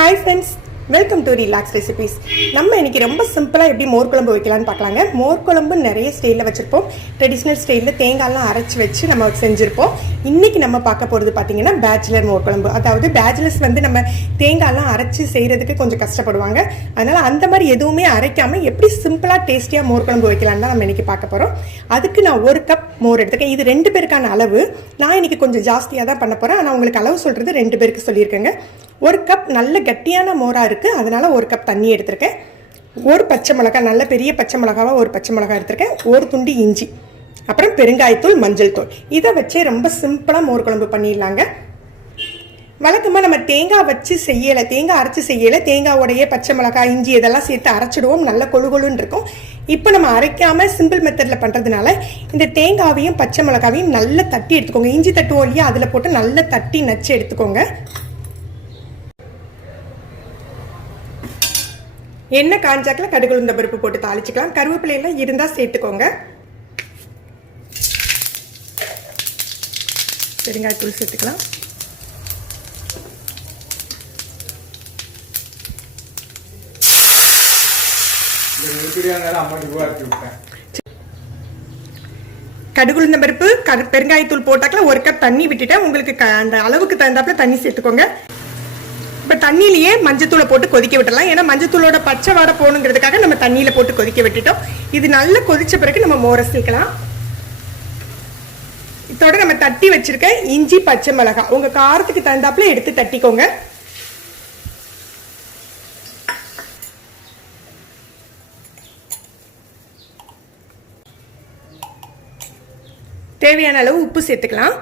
Hi friends, welcome to Relax Recipes. நம்ம இன்னைக்கு ரொம்ப சிம்பிளா எப்படி மோர் குழம்பு வைக்கலாம்னு பார்க்கலாங்க. மோர் குழம்பு நிறைய ஸ்டைல்ல வச்சிருப்போம். ட்ரெடிஷனல் ஸ்டைல்ல தேங்காய்லாம் அரைச்சு வச்சு நம்ம செஞ்சிருப்போம். இன்னைக்கு நம்ம பார்க்க போறது பாத்தீங்கன்னா பேச்சுலர் மோர் குழம்பு. அதாவது பேச்சுலர்ஸ் நம்ம தேங்காய்லாம் அரைச்சு செய்யறதுக்கு கொஞ்சம் கஷ்டப்படுவாங்க. அதனால அந்த மாதிரி எதுவுமே அரைக்காம எப்படி சிம்பிளா டேஸ்டியா மோர் குழம்பு வைக்கலாம்னு தான் நம்ம இன்னைக்கு பார்க்க போறோம். அதுக்கு நான் 1 கப் மோர் எடுத்துக்கேன். இது 2 பேருக்கான அளவு. நான் இன்னைக்கு கொஞ்சம் ஜாஸ்தியா தான் பண்ண போறேன். ஆனா உங்களுக்கு அளவு சொல்றது 2 பேருக்கு சொல்லியிருக்கேங்க. 1 கப் நல்ல கட்டியான மோரா இருக்கு, அதனால 1 கப் தண்ணி எடுத்திருக்கேன். 1 பச்சை மிளகாய், நல்ல பெரிய பச்சை மிளகாவா 1 பச்சை மிளகாய் எடுத்திருக்கேன். 1 துண்டு இஞ்சி, அப்புறம் பெருங்காயத்தூள், மஞ்சள் தூள். இதை வச்சே ரொம்ப சிம்பிளா மோர் குழம்பு பண்ணிடலாங்க. வழக்கமாக நம்ம தேங்காய் வச்சு செய்யலை, தேங்காய் அரைச்சி செய்யலை, தேங்காயோடைய பச்சை மிளகாய், இஞ்சி இதெல்லாம் சேர்த்து அரைச்சிடுவோம், நல்ல கொழுகொழுன்னு இருக்கும். இப்போ நம்ம அரைக்காமல் சிம்பிள் மெத்தடில் பண்ணுறதுனால இந்த தேங்காவையும் பச்சை மிளகாவையும் நல்லா தட்டி எடுத்துக்கோங்க. இஞ்சி தட்டுவோம் இல்லையா, அதில் போட்டு நல்லா தட்டி நச்சு எடுத்துக்கோங்க. எண்ணெய் காஞ்சாக்கில் கடுகு உளுந்த பருப்பு போட்டு தாளிச்சுக்கலாம். கருவேப்பிலையெல்லாம் இருந்தால் சேர்த்துக்கோங்க. பெருங்காயத்தூள் சேர்த்துக்கலாம். கடுகு உளுந்த பருப்பு பெருங்காயத்தூள் போட்டாக்கல 1 கப் தண்ணி விட்டுட்டேன். உங்களுக்கு அந்த அளவுக்கு தகுந்தாப்புல தண்ணி சேர்த்துக்கோங்க. இப்போ தண்ணியிலேயே மஞ்சத்தூளை போட்டு கொதிக்க விட்டுடலாம். ஏன்னா மஞ்சத்தூளோட பச்சை வாடை போகணுங்கிறதுக்காக நம்ம தண்ணியில் போட்டு கொதிக்க விட்டுட்டோம். இது நல்லா கொதிச்ச பிறகு நம்ம மோரை சேர்க்கலாம். இதோட நம்ம தட்டி வச்சிருக்க இஞ்சி பச்சை மிளகாய் உங்க காரத்துக்கு தகுந்தாப்புல எடுத்து தட்டிக்கோங்க. தேவையான அளவு உப்பு சேர்த்துக்கலாம்.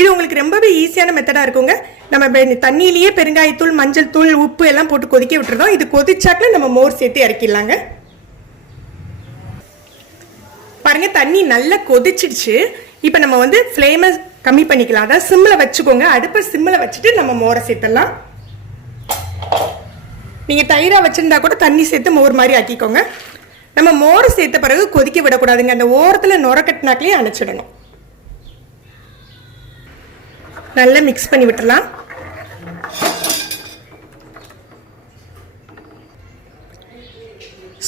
இது உங்களுக்கு ரொம்பவே ஈஸியான மெத்தடா இருக்குங்க. நம்ம தண்ணியிலேயே பெருங்காயத்தூள், மஞ்சள் தூள், உப்பு எல்லாம் போட்டு கொதிக்க விட்டுறோம். இது கொதிச்சாக்கல நம்ம மோர் சேர்த்து இறக்கிடலாங்க. பாருங்க, தண்ணி நல்லா கொதிச்சிடுச்சு. இப்போ நம்ம ஃப்ளேமை கம்மி பண்ணிக்கலாம். அதாவது சிம்மில் வச்சுக்கோங்க. அடுப்பை சிம்மில் வச்சுட்டு நம்ம மோரை சேர்த்துடலாம். நீங்கள் தயிராக வச்சுருந்தா கூட தண்ணி சேர்த்து மோர் மாதிரி ஆக்கிக்கோங்க. நம்ம மோரை சேர்த்த பிறகு கொதிக்க விடக்கூடாதுங்க. அந்த ஓரத்தில் நுர கட்டினாக்கலையே அணைச்சிடணும். நல்லா மிக்ஸ் பண்ணி விட்டுலாம்.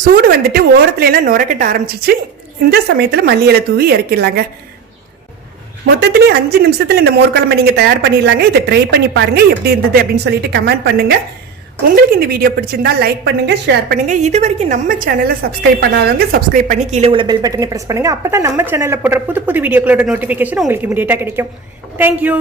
சூடு ஓரத்துல எல்லாம் நுரக்கட்ட ஆரம்பிச்சிச்சு. இந்த சமயத்தில் மல்லி இலை தூவி இறக்கிடலாங்க. மொத்தத்திலே 5 நிமிஷத்துல இந்த மோர் குழம்பை நீங்க தயார் பண்ணிடலாங்க. இதை ட்ரை பண்ணி பாருங்க, எப்படி இருந்தது அப்படின்னு சொல்லிட்டு கமெண்ட் பண்ணுங்க. உங்களுக்கு இந்த வீடியோ பிடிச்சிருந்தா லைக் பண்ணுங்க, ஷேர் பண்ணுங்க. இது வரைக்கும் நம்ம சேனலை சப்ஸ்கிரைப் பண்ணாதவங்க சப்ஸ்கிரைப் பண்ணி கீழே உள்ள பெல் பட்டனை பிரஸ் பண்ணுங்க. அப்பதான் நம்ம சேனல்ல போடுற புது புது வீடியோக்களோட நோட்டிபிகேஷன் உங்களுக்கு இமீடியட்டா கிடைக்கும். தேங்க்யூ.